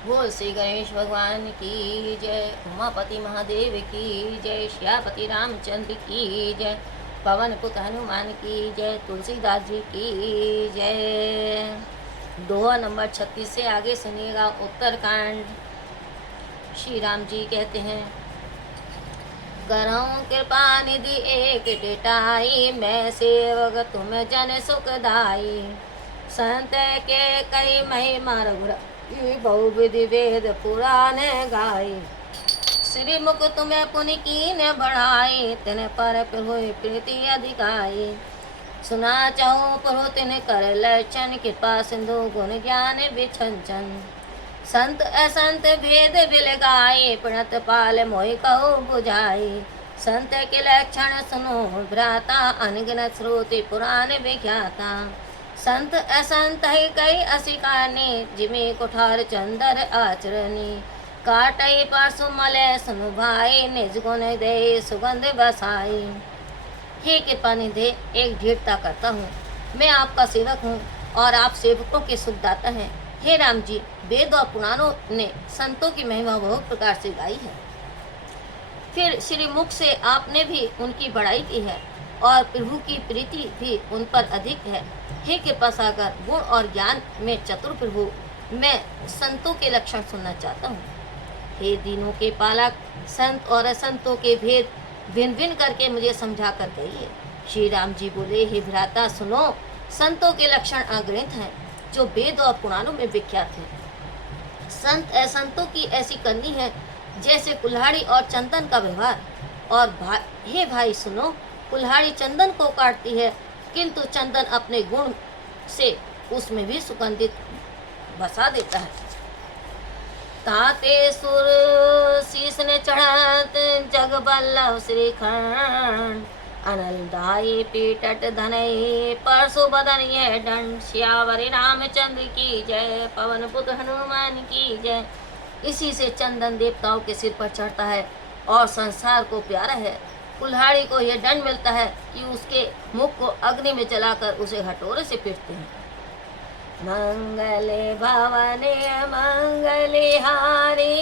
बोल श्री गणेश भगवान की जय, उमापति महादेव की जय, श्यापति रामचंद्र की जय, पवन पुत हनुमान की जय, तुलसीदास जी की जय। दोहा नंबर 36 से आगे सुनिएगा। उत्तरकांड। श्री राम जी कहते हैं, करऊं कृपा निधि एक टिटाई, मैं सेवक तुम जन सुखदाई। संत के कई महिमा रघुराई, बहुविधि वेद पुराण गाई। श्री मुख तुम्हें पुनि कीन बढ़ाई, तिन पर हुई प्रीति अधिकाई। सुना चाहो प्रभु तिन कर लक्षण, कृपा सिंधु गुण ज्ञान विछंचन। संत असंत भेद बिलगाई, प्रणत पाल मोहि कहो बुझाई। संत के लक्षण सुनो भ्राता, अनगिनत श्रुति पुराण विख्याता। संत असंत है कई असिकानी, जिमे कुठार चंदर आचरणी। काटई परसु मले सुनु भाई, निज गुण दे सुगंध बसाई। हे कृपा निधे, एक दृढ़ता करता हूँ, मैं आपका सेवक हूँ और आप सेवकों के सुखदाता हैं। हे राम जी, वेद और पुराणों ने संतों की महिमा बहुत प्रकार से गाई है। फिर श्री मुख से आपने भी उनकी बड़ाई की है और प्रभु की प्रीति भी उन पर अधिक है। हे कृपा सागर, गुण और ज्ञान में चतुर प्रभु, मैं संतों के लक्षण सुनना चाहता हूँ। हे दीनों के पालक, संत और असंतों के भेद भिन्न भिन्न करके मुझे समझा कर कहिए। श्री राम जी बोले, हे भ्राता सुनो, संतों के लक्षण अगणित हैं, जो वेद और पुराणों में विख्यात है। संत असंतों की ऐसी करनी है जैसे कुल्हाड़ी और चंदन का व्यवहार। और हे भाई सुनो, कुल्हाड़ी चंदन को काटती है, किंतु चंदन अपने गुण से उसमें भी सुगंधित बसा देता है। ताते सुर शीस ने चढ़त, जग बल्लभ श्रीखंड। अनलदाई पीटट धनई, परसु बदन ये दंड। श्यावरी रामचंद्र की जय, पवन पुत्र हनुमान की जय। इसी से चंदन देवताओं के सिर पर चढ़ता है और संसार को प्यारा है। कुल्हाड़ी को यह दंड मिलता है कि उसके मुख को अग्नि में जलाकर उसे हथौड़े से पीटते हैं। मंगले भवने मंगले हारी,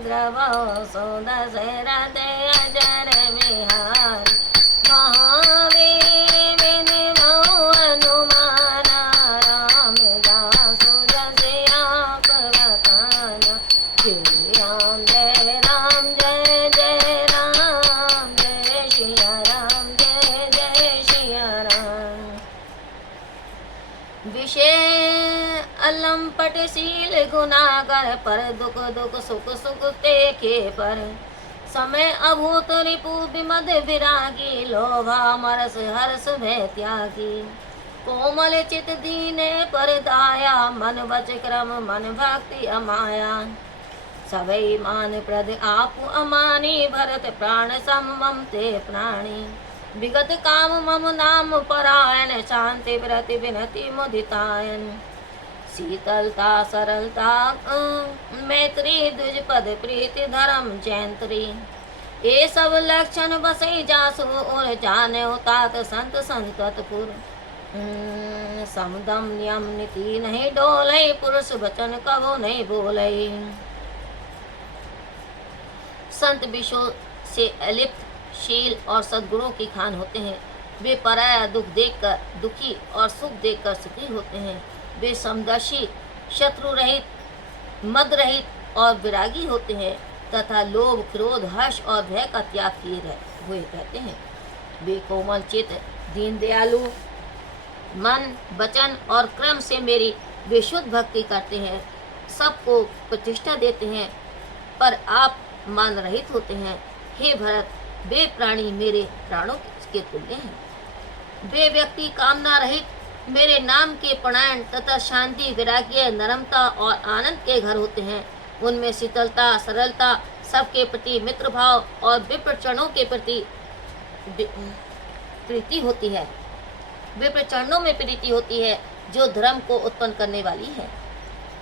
द्रवो सो दशरथ अजर बिहारी। महावीर विनमो हनुमान, रामदास जय आप बताना। जय राम जय राम जय जय राम, जय सिया राम जय जय सिया राम। विषय अलंपटशील गुनागर, पर दुख दुख सुख सुख तेखे पर। समय अभूत रिपु विमद विरागी, लोभा मरस हर्ष भय त्यागी। कोमल चित दीने पर दाया, मन वच क्रम मन भक्ति अमाया। सबई मान प्रद आप अमानी, भरत प्राण सम मम ते प्राणी। विगत काम मम नाम परायण, शांति व्रति विनति मुदितायन। शीतलता सरलता मैत्री, द्विज पद प्रीति धर्म जयंत्री। ये सब लक्षण बसई जासु, और जाने तात संत संततपुर। समदम नियम नीति नहीं डोलई, पुरुष वचन कबो नहीं बोलई। संत विषयों से अलिप्त, शील और सद्गुणों की खान होते हैं। वे पराया दुख देखकर दुखी और सुख देखकर सुखी होते हैं। वे समदर्शी, शत्रु रहित, मद रहित और विरागी होते हैं तथा लोभ क्रोध हर्ष और भय का त्याग किए हुए रहते हैं। वे कोमल चित, दीन दयालु, मन वचन और क्रम से मेरी विशुद्ध भक्ति करते हैं। सबको प्रतिष्ठा देते हैं, पर आप मान रहित होते हैं। हे भरत, वे प्राणी मेरे प्राणों के तुल्य हैं। वे व्यक्ति कामना रहित, मेरे नाम के परायण तथा शांति वैराग्य नरमता और आनंद के घर होते हैं। उनमें शीतलता सरलता, सबके प्रति मित्र भाव और विप्रचरणों के प्रति प्रीति होती है। विप्रचरणों में प्रीति होती है जो धर्म को उत्पन्न करने वाली है।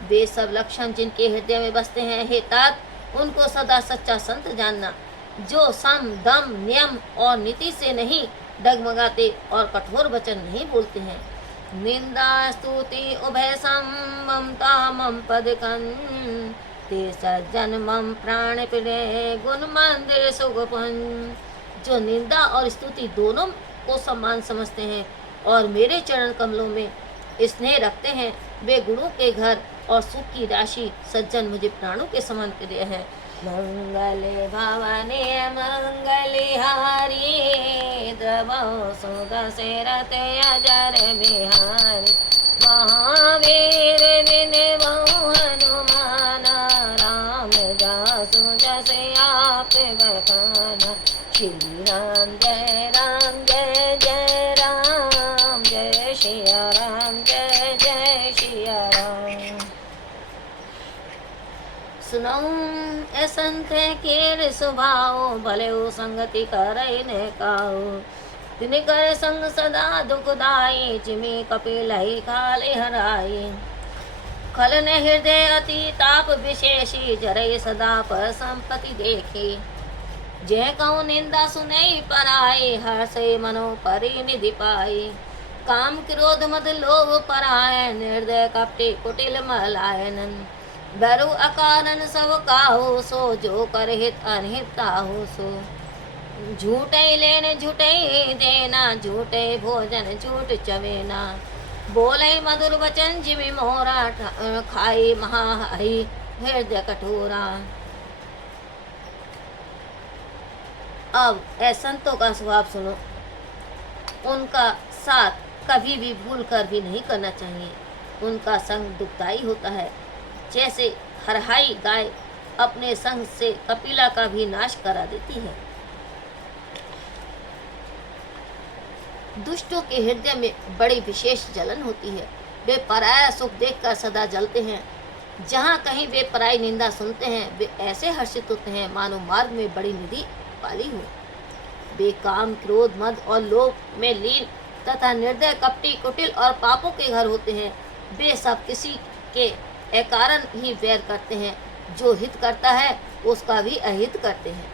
वे सब लक्षण जिनके हृदय में बसते हैं, हे तात, उनको सदा सच्चा संत जानना, जो सम दम नियम और नीति से नहीं डगमगाते और कठोर वचन नहीं बोलते हैं। निंदा स्तुति उभय ममता मम पदकन ते सज्जन मम प्राण प्रिय गुण मंदिर सुगपन। जो निंदा और स्तुति दोनों को समान समझते हैं और मेरे चरण कमलों में स्नेह रखते हैं, वे गुणों के घर और सुख की राशि सज्जन मुझे प्राणों के समान प्रिय है। मंगले भवने मंगलिहारी द्रवो सुदशरथ अजर बिहारी महावीर विनवो हनुमान राम जासु जस आप बखाना। श्री राम जय राम जय जय राम जय सिया राम जय जय सिया राम। सुनऊ ए संत केर स्वभाव भले संगति करे न काओ। तिन कर संग सदा दुखदाई जिमी कपिल ही खाले हराई। खल ने हृदय अति ताप विशेषी जरे सदा पर संपत्ति देखी। जय कहूँ निंदा सुनई पराई हर्षे मनो परिनिधि पाई। काम क्रोध मद लोभ परायण निर्दय कपटी कुटिल मलायनन। डरु अकारण सब काहू सो जो कर हित अनहित ताहू सो। झूठे लेन झूठे देना झूठे भोजन झूठ चवेना। बोले मधुर वचन जिमि मोहरा खाई महाहरी हृदय कठोरा। अब ऐ संतों का स्वभाव सुनो। उनका साथ कभी भी भूल कर भी नहीं करना चाहिए। उनका संग दुखदाई होता है, जैसे हरहाई गाय अपने संग से कपिला का भी नाश करा देती है। दुष्टों के हृदय में बड़ी विशेष जलन होती है। वे पराया सुख देखकर सदा जलते हैं। जहाँ कहीं वे पराई निंदा सुनते हैं, वे ऐसे हर्षित होते हैं मानो मार्ग में बड़ी निधि पाली हो। वे काम क्रोध मद और लोभ में लीन तथा निर्दय कपटी कुटिल और पापों के घर होते हैं। वे सब किसी के अकारण ही वैर करते हैं। जो हित करता है उसका भी अहित करते हैं।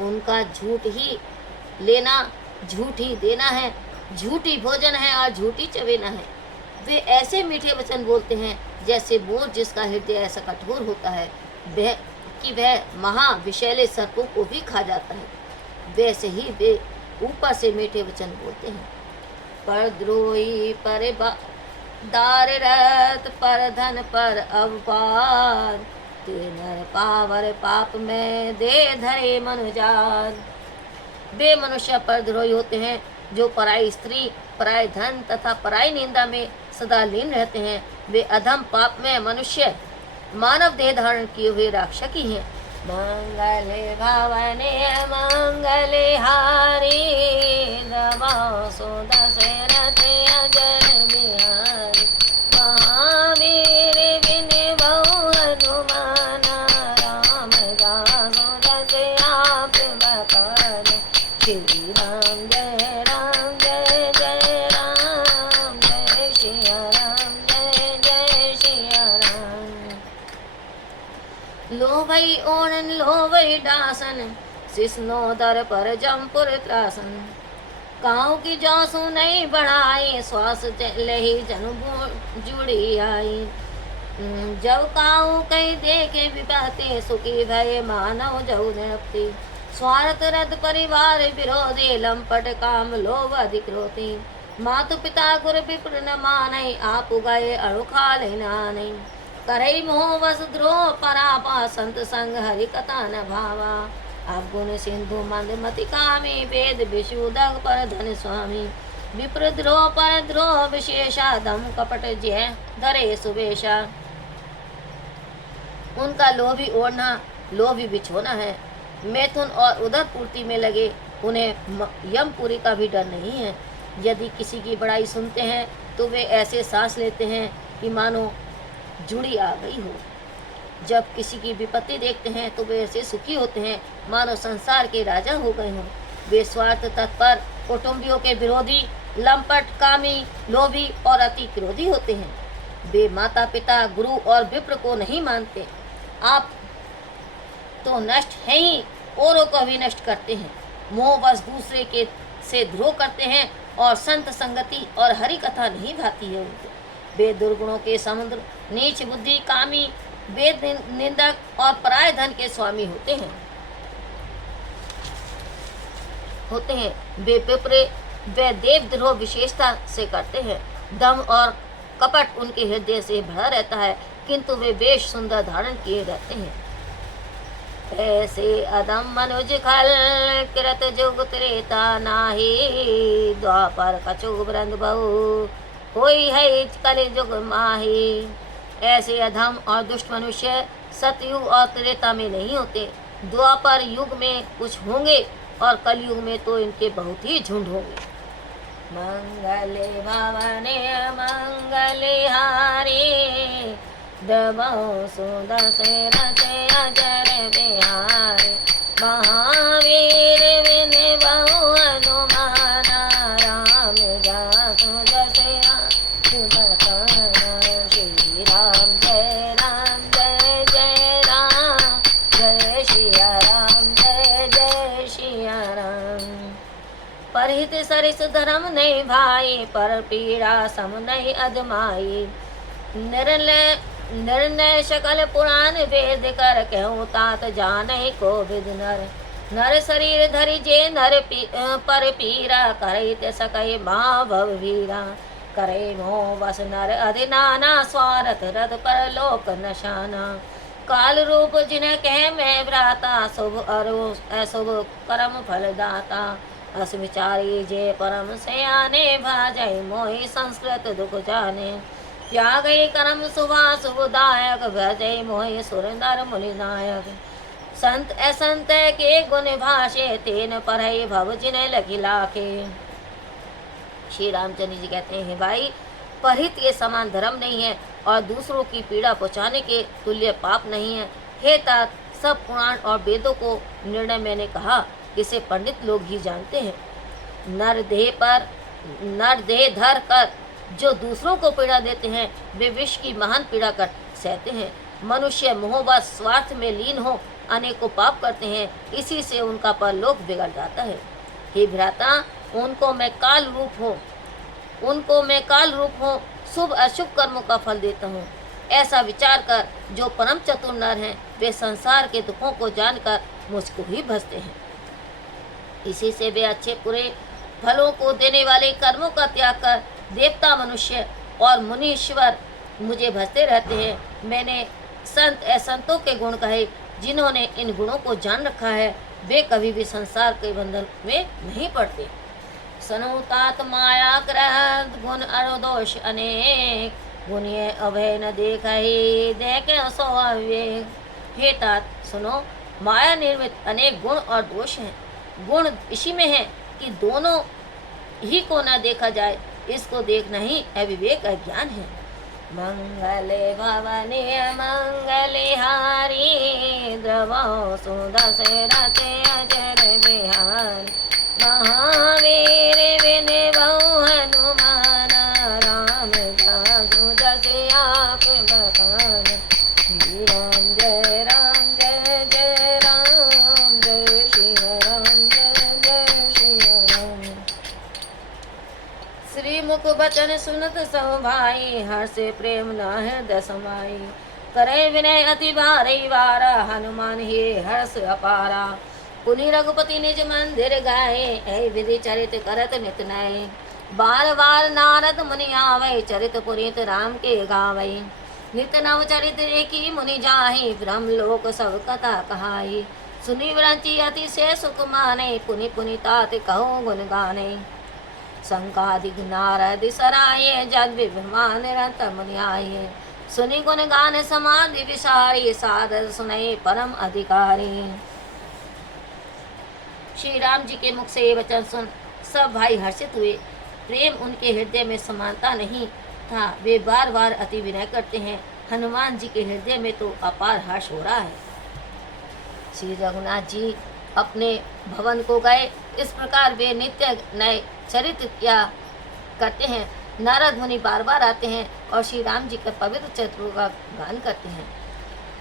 उनका झूठ ही लेना झूठ ही देना है, झूठी भोजन है और झूठी चवेना है। वे ऐसे मीठे वचन बोलते हैं जैसे मोर जिसका हृदय ऐसा कठोर होता है वह महा विषैले सर्पों को भी खा जाता है, वैसे ही वे ऊपर से मीठे वचन बोलते हैं। पर द्रोही पर दार रत पर धन पर अवपार ते नर पावर पाप में दे धरे मनुजार। वे मनुष्य पर द्रोही होते हैं जो पराई स्त्री पराय धन तथा पराई निंदा में सदा लीन रहते हैं। वे अधम पाप में मनुष्य मानव देह धारण किए हुए राक्षस ही हैं। मंगले भवने मंगले हारी दशरथ अजर बिहारी महावीर विनवो हनुमान राम जासु जस आप बखाना। श्री राम जय राम जय जय राम जय सिया राम जय जय सिया राम। लोभई ओणन लोभई डासन सिसनो दर पर जमपुर त्रासन। काऊ की जौसु नहीं बढ़ाई श्वास लही जनु जुड़ी आई। जब काऊ कहीं देखे विपत्ति सुखी भय मानव जऊ निरक्ति। स्वार्थ रद परिवार विरोधी लंपट काम लोभ अधिक रोती। मातु पिता गुर विप्र न मानै आप गए अणुखा लेनानै। करई मोह वस द्रोह परापा संत संग हरि कथा न भावा। आप गुण सिंधु मंद मति कामी वेद विशुदग पर धन स्वामी। विप्र द्रोह पर द्रोह विशेषा दम कपट जय धरे सुवेशा। उनका लोभी ओढ़ना लोभी बिछोना है। मैथुन और उदर पूर्ति में लगे उन्हें यमपुरी का भी डर नहीं है। यदि किसी की बड़ाई सुनते हैं तो वे ऐसे सांस लेते हैं कि मानो जुड़ी आ गई हो। जब किसी की विपत्ति देखते हैं तो वे ऐसे सुखी होते हैं मानो संसार के राजा हो गए हों। वे स्वार्थ तत्पर कुटुंबियों के विरोधी लंपट कामी लोभी और अति क्रोधी होते हैं। वे माता पिता गुरु और विप्र को नहीं मानते। आप तो नष्ट हैं ही औरों को भी नष्ट करते हैं। मोह बस दूसरे के से द्रोह करते हैं और संत संगति और हरि कथा नहीं भाती है उनको। वे दुर्गुणों के समुद्र, नीच बुद्धि, कामी, वेद निंदक और पराय धन के स्वामी होते हैं। वे पिपरे वे देवद्रोह विशेषता से करते हैं। दम और कपट उनके हृदय से भरा रहता है, किंतु वे वेश सुंदर धारण किए रहते हैं। ऐसे अदम मनुज खल किरत जुग त्रेता नाही, द्वापर कछु ब्रंद बहु कोई है कलि जुग माही। ऐसे अधम और दुष्ट मनुष्य सतयुग और त्रेता में नहीं होते, द्वापर युग में कुछ होंगे और कलयुग में तो इनके बहुत ही झुंड होंगे। मंगले भवने मंगले हारे, दबो सुदशरथ अजर बिहारी। महावीर विन बहु हनुमान, राम जासु दशरथ श्री राम जय जय राम, जय सिया राम जय सिया राम। परहित सरिस धर्म नहीं भाई, पर पीड़ा सम नहीं अजमाई। निर्णय सकल पुराण वेद कर, कहूँ तात जाने को विद नर। नर शरीर धरि जे नर पर पीरा, करे ते सकै महाभव वीरा। करे मोह बस नर अधिनाना, स्वार्थ रथ पर लोक नशाना। काल रूप जिन्हें कह मैं भ्राता, शुभ अशुभ कर्म फल दाता। अस विचारी जे परम सयाने, भाजय मोहि संस्कृत दुख जाने। त्यागै कर्म शुभाशुभदायक, भजय मोहि सुर नर मुनि नायक। संत असंत के गुण भाषे, तेन परहि भव जिन्हें लखि लाखे। श्री रामचंद्र जी कहते हैं, भाई परहित के समान धर्म नहीं है और दूसरों की पीड़ा पहुँचाने के तुल्य पाप नहीं है। हे तात, सब पुराण और वेदों को निर्णय मैंने कहा, इसे पंडित लोग ही जानते हैं। नर देह धर कर जो दूसरों को पीड़ा देते हैं, वे विष की महान पीड़ा कर सहते हैं। मनुष्य मोहवश स्वार्थ में लीन हो अनेकों पाप करते हैं, इसी से उनका परलोक बिगड़ जाता है। हे भ्राता, उनको मैं काल रूप हूँ, शुभ अशुभ कर्मों का फल देता हूँ। ऐसा विचार कर जो परम चतुर नर हैं, वे संसार के दुखों को जानकर मुझको ही भजते हैं। इसी से वे अच्छे बुरे फलों को देने वाले कर्मों का त्याग कर देवता, मनुष्य और मुनीश्वर मुझे भजते रहते हैं। मैंने संत असंतों के गुण कहे, जिन्होंने इन गुणों को जान रखा है, वे कभी भी संसार के बंधन में नहीं पड़ते। सनुतात माया क्रोध गुण अरुदोष अनेक, गुणिये अभय न देखहि देखे सो अविवेक। हे तात, सुनो, माया निर्मित अनेक गुण और दोष हैं। गुण इसी में है कि दोनों ही को न देखा जाए, इसको देखना ही अविवेक अज्ञान है। मंगले भवने मंगले हारी, द्रवो सुदशरथ अजर बिहारी। महावीर विन बहु हनुमान, राम जासु दशरथ बखान। श्री राम जय जय राम, जय सिया राम जय सिया राम। श्री मुख बचन सुनत सब भाई, हर्ष प्रेम न हृदय समाई। करे विनय अति भारी वारा, हनुमान हे हर्ष अपारा। पुनि रघुपति निज मंदिर गाए, ऐ विधि चरित करत नित नय। बार बार नारद मुनि आवै, चरित पुनीत राम के गावै। नित नव चरित एकी मुनि जाहि, ब्रह्म लोक सब कथा कहाई। सुनि विरंची अति से सुख माने, पुनि पुनि तात कहो गुण गाने। संकादिक नारद सराये, जग विभ्रमान निरंतर मुनि आये। सुनि गुण गान समाधि विसारी, सादर सुनय परम अधिकारी। श्री राम जी के मुख से ये वचन सुन सब भाई हर्षित हुए। प्रेम उनके हृदय में समानता नहीं था, वे बार बार अति विनय करते हैं। हनुमान जी के हृदय में तो अपार हर्ष हो रहा है। श्री रघुनाथ जी अपने भवन को गए। इस प्रकार वे नित्य नए चरित्र क्या करते हैं। नारद मुनि बार बार आते हैं और श्री राम जी के पवित्र चरित्रों का गान करते हैं।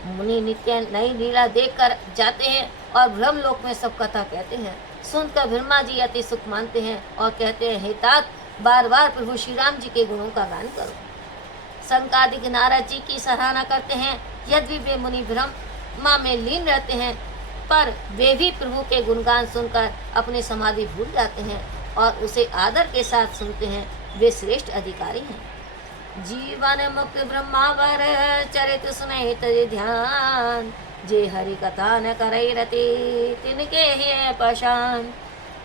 मुनि नित्य नई लीला देख कर जाते हैं और ब्रह्मलोक में सब कथा कहते हैं। सुनकर ब्रह्मा जी अति सुख मानते हैं और कहते हैं, हे तात, बार बार प्रभु श्री राम जी के गुणों का गान करो। संकादिक नारद जी की सराहना करते हैं। यद्यपि वे मुनि ब्रह्मा में लीन रहते हैं, पर वे भी प्रभु के गुणगान सुनकर अपनी समाधि भूल जाते हैं और उसे आदर के साथ सुनते हैं। वे श्रेष्ठ अधिकारी हैं। जीवन मुक्त ब्रह्मावर चरित सुनहि तज ध्यान, जे हरि कथा न करई रति तिनके है पशान।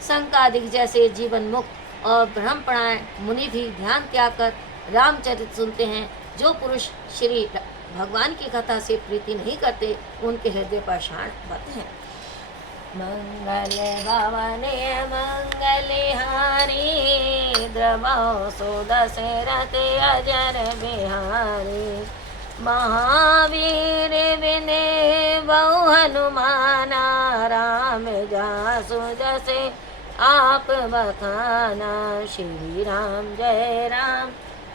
संकादिक जैसे जीवन मुक्त और ब्रह्मपरायण मुनि भी ध्यान त्याग कर रामचरित सुनते हैं। जो पुरुष श्री भगवान की कथा से प्रीति नहीं करते, उनके हृदय पर शाण बत है। मंगल भवने मंगलहारी, द्रवौ सो दशरथ अजर बिहारी। महावीर विने बहु हनुमाना, राम जासु जसे आप बखाना। श्री राम जय राम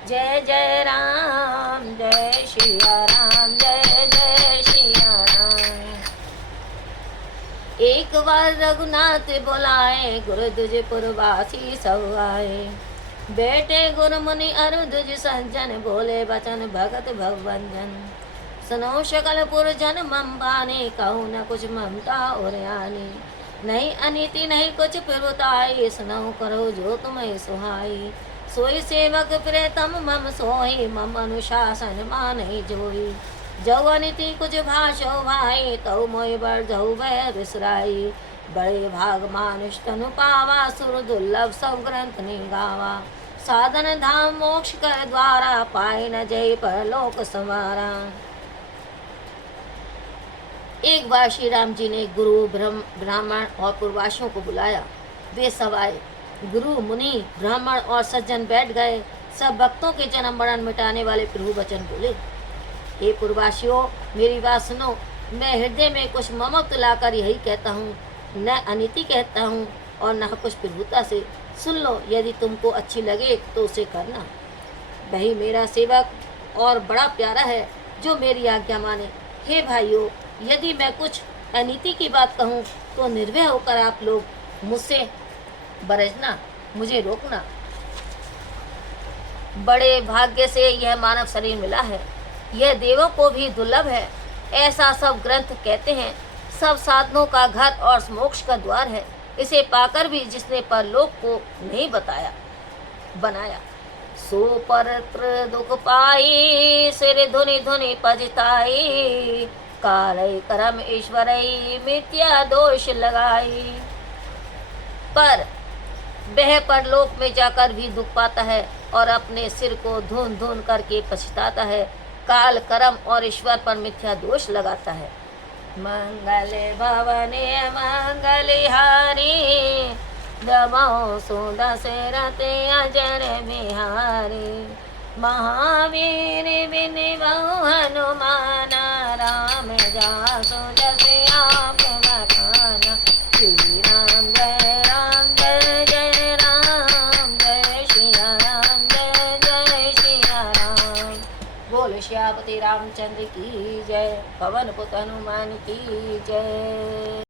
जय जय राम, जय श्रिया राम जय जय श्रिया राम। एक बार रघुनाथ बुलाए, गुरु दुज पुरवासी सब आए। बेटे गुरु मुनि अरु दुज सज्जन, बोले बचन भगत भगवंजन। सुनो सकल पुरजन मम बानी, कहूँ न कुछ ममता और आनी। नहीं अनिति नहीं कुछ प्रभुताई, सुनो करो जो तुम्हें सुहाई। सोई सेवक प्रेतम मम सोई, मम अनुशासन मानहि जोई। जो अनिति कुछ भाषो भाई, तौ मोहि बर जहु भय बिसराई। बड़े भाग मानुष तनु पावा, सुर दुर्लभ सब ग्रंथ निगावा। साधन धाम मोक्ष कर द्वारा, पाए न जय परलोक संवारा। एक बार श्री राम जी ने गुरु ब्राह्मण और पूर्वासियों को बुलाया। वे सब आए। गुरु मुनि ब्राह्मण और सज्जन बैठ गए। सब भक्तों के जन्म मरण मिटाने वाले प्रभु वचन बोले, हे पूर्वासियों, मेरी बात सुनो। मैं हृदय में कुछ ममत्व लाकर यही कहता हूँ, न अनिति कहता हूँ और न कुछ प्रभुता से। सुन लो, यदि तुमको अच्छी लगे तो उसे करना। वही मेरा सेवक और बड़ा प्यारा है, जो मेरी आज्ञा माने। हे भाइयों, यदि मैं कुछ अनिति की बात कहूँ तो निर्भय होकर आप लोग मुझसे बरजना, मुझे रोकना। बड़े भाग्य से यह मानव शरीर मिला है। यह देवों को भी दुर्लभ है। ऐसा सब ग्रंथ कहते हैं। सब साधनों का घर और मोक्ष का द्वार है। इसे पाकर भी जिसने परलोक को नहीं बनाया, सो परत्र दुख पाई, सिर धुनि धुनि पजताई। कालय करम ईश्वरई, मिथ्या दोष लगाई। पर वह परलोक में जाकर भी दुख पाता है और अपने सिर को धुन धुन करके पछताता है। काल कर्म और ईश्वर पर मिथ्या दोष लगाता है। मंगल भवने मंगलहारी, द्रवौ सो दशरथ अजर बिहारी। महावीर विने बहु हनुमाना, राम जासु जसे आप बखाना। श्री राम जय राम जय जय राम, जय श्रिया राम जय जय श्रिया राम। बोल श्यामति रामचंद्र की जय, पवन पुत हनुमान की जय।